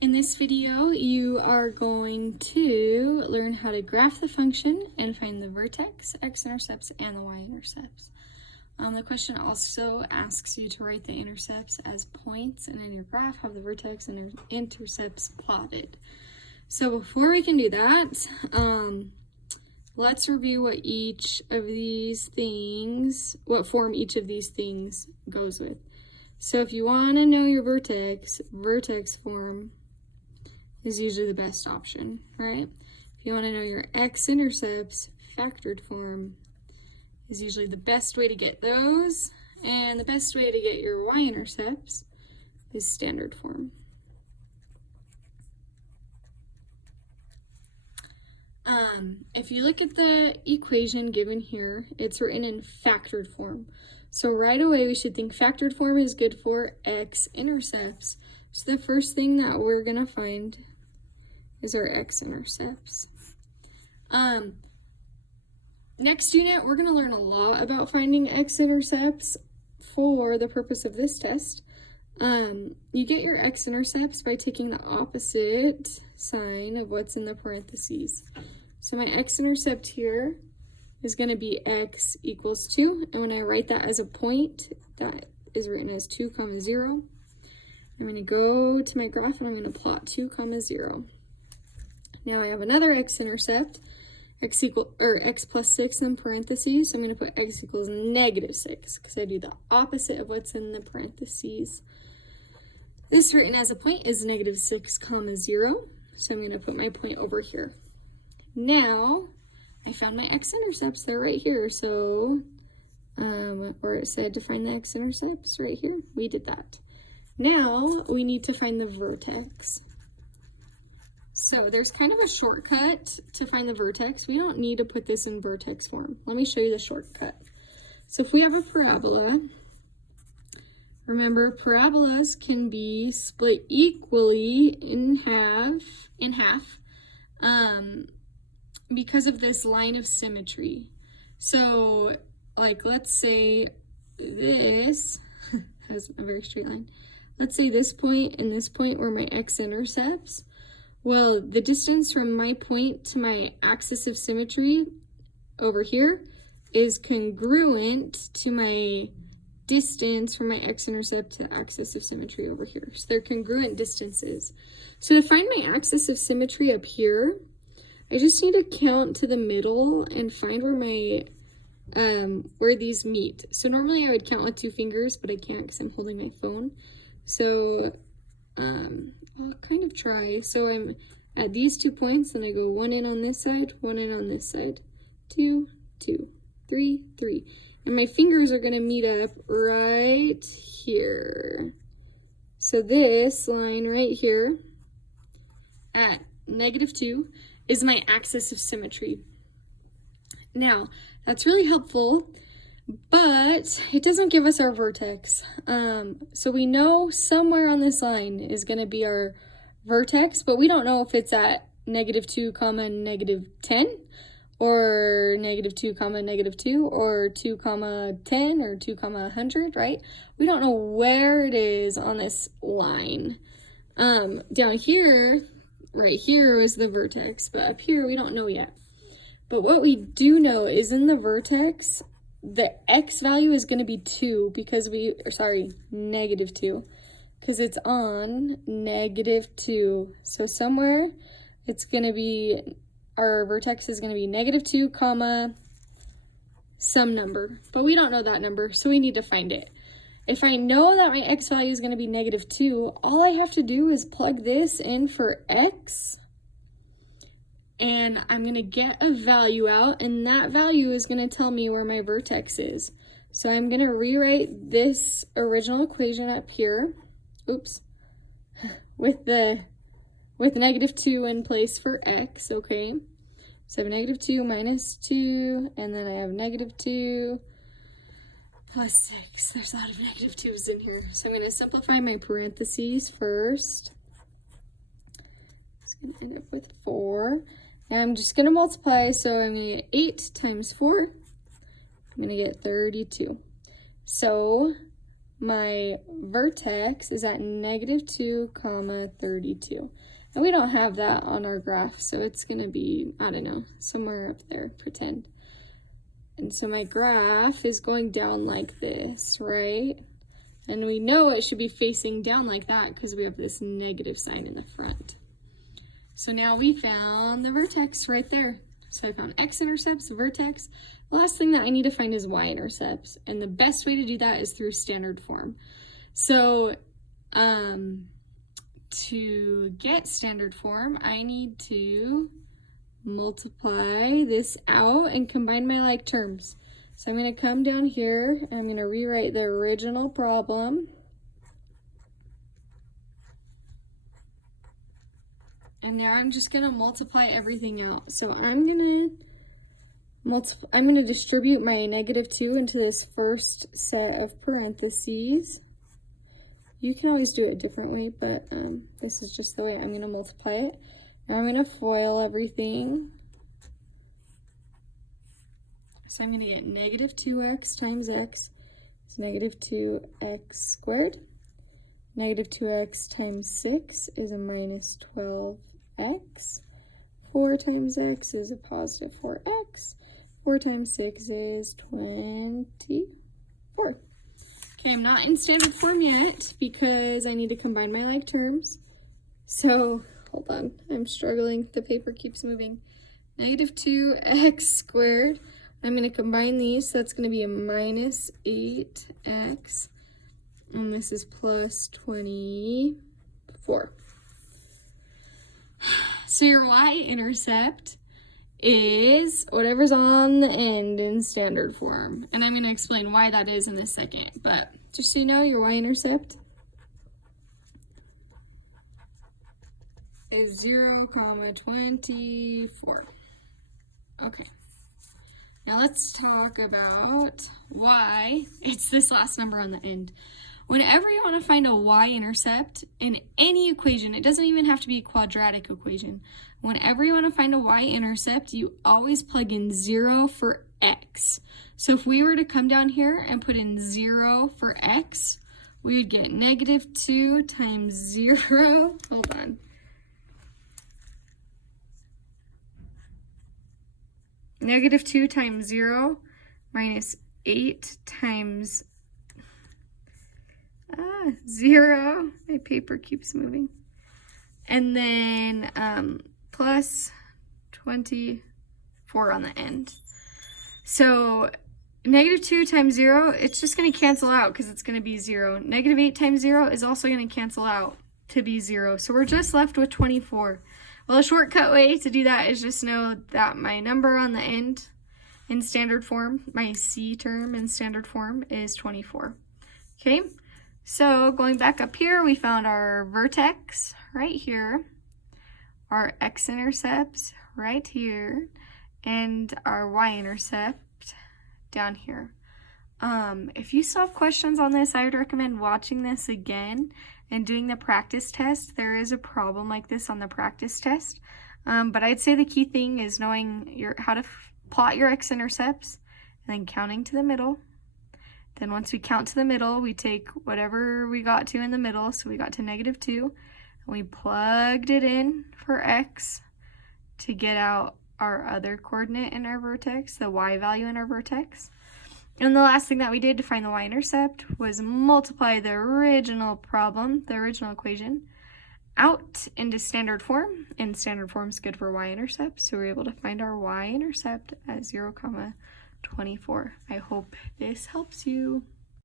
In this video, you are going to learn how to graph the function and find the vertex, x-intercepts, and the y-intercepts. The question also asks you to write the intercepts as points, and in your graph have the vertex and intercepts plotted. So before we can do that, let's review what form each of these things goes with. So if you want to know your vertex form is usually the best option, right? If you want to know your x-intercepts, factored form is usually the best way to get those, and the best way to get your y-intercepts is standard form. If you look at the equation given here, it's written in factored form. So right away we should think factored form is good for x-intercepts. So the first thing that we're gonna find is our x-intercepts. Next unit, we're gonna learn a lot about finding x-intercepts for the purpose of this test. You get your x-intercepts by taking the opposite sign of what's in the parentheses. So my x-intercept here is going to be x equals 2, and when I write that as a point, that is written as 2, 0. I'm going to go to my graph and I'm going to plot 2, 0. Now I have another x-intercept, x plus 6 in parentheses, so I'm going to put x equals -6 because I do the opposite of what's in the parentheses. This written as a point is -6, 0, so I'm going to put my point over here. Now, I found my x-intercepts, they're right here, so, where it said to find the x-intercepts, right here, we did that. Now, we need to find the vertex. So, there's kind of a shortcut to find the vertex. We don't need to put this in vertex form. Let me show you the shortcut. So, if we have a parabola, remember, parabolas can be split equally in half, because of this line of symmetry. So, like, let's say this has a very straight line. Let's say this point and this point were my x-intercepts. Well, the distance from my point to my axis of symmetry over here is congruent to my distance from my x-intercept to the axis of symmetry over here. So they're congruent distances. So to find my axis of symmetry up here, I just need to count to the middle and find where my where these meet. So normally I would count with 2 fingers, but I can't because I'm holding my phone. So I'll kind of try. So I'm at these 2 points, and I go 1 in on this side, 1 in on this side, 2, 2, 3, 3. And my fingers are going to meet up right here. So this line right here at -2 is my axis of symmetry. Now, that's really helpful, but it doesn't give us our vertex. So we know somewhere on this line is going to be our vertex, but we don't know if it's at -2, -10, or -2, -2, or 2, 10, or 2, 100, right? We don't know where it is on this line. Down here, right here was the vertex, but up here we don't know yet. But what we do know is in the vertex, the x value is going to be 2 because -2, because it's on -2. So somewhere it's going to be, our vertex is going to be -2, some number, but we don't know that number, so we need to find it. If I know that my x value is going to be -2, all I have to do is plug this in for x, and I'm going to get a value out, and that value is going to tell me where my vertex is. So I'm going to rewrite this original equation up here, oops, with -2 in place for x, okay? So I have -2 minus 2, and then I have -2 plus 6. There's a lot of -2's in here. So I'm going to simplify my parentheses first. It's going to end up with 4. And I'm just going to multiply, so I'm going to get 8 times 4. I'm going to get 32. So my vertex is at -2, 32. And we don't have that on our graph, so it's gonna be, I don't know, somewhere up there, pretend. And so my graph is going down like this, right? And we know it should be facing down like that because we have this negative sign in the front. So now we found the vertex right there. So I found x-intercepts, vertex. The last thing that I need to find is y-intercepts. And the best way to do that is through standard form. So to get standard form, I need to multiply this out and combine my like terms. So I'm going to come down here, I'm going to rewrite the original problem. And now I'm just going to multiply everything out. So I'm going to distribute my -2 into this first set of parentheses. You can always do it a different way, but this is just the way I'm going to multiply it. Now I'm going to FOIL everything. So I'm going to get -2x times x is -2x squared. -2x times 6 is a -12x. 4 times x is a positive 4x. 4 times 6 is 24. Okay, I'm not in standard form yet because I need to combine my like terms. So, hold on, I'm struggling. The paper keeps moving. -2x squared. I'm going to combine these, so that's going to be a -8x. And this is plus 24. So your y-intercept is whatever's on the end in standard form. And I'm going to explain why that is in a second. But just so you know, your y-intercept is 0, 24. Okay. Now let's talk about why it's this last number on the end. Whenever you want to find a y-intercept in any equation, it doesn't even have to be a quadratic equation. Whenever you want to find a y-intercept, you always plug in 0 for x. So if we were to come down here and put in 0 for x, we would get -2 times 0. Hold on. -2 times 0 minus 8 times 0. My paper keeps moving. And then plus 24 on the end. So -2 times 0, it's just going to cancel out because it's going to be 0. -8 times 0 is also going to cancel out to be 0. So we're just left with 24. Well, a shortcut way to do that is just know that my number on the end in standard form, my C term in standard form, is 24. Okay, so going back up here, we found our vertex right here, our x-intercepts right here, and our y-intercept down here. If you still have questions on this, I would recommend watching this again and doing the practice test. There is a problem like this on the practice test, but I'd say the key thing is knowing how to plot your x-intercepts and then counting to the middle. Then once we count to the middle, we take whatever we got to in the middle, so we got to -2, and we plugged it in for x to get out our other coordinate in our vertex, the y value in our vertex. And the last thing that we did to find the y-intercept was multiply the original problem, the original equation, out into standard form. And standard form is good for y-intercept, so we're able to find our y-intercept at 0, 24. I hope this helps you.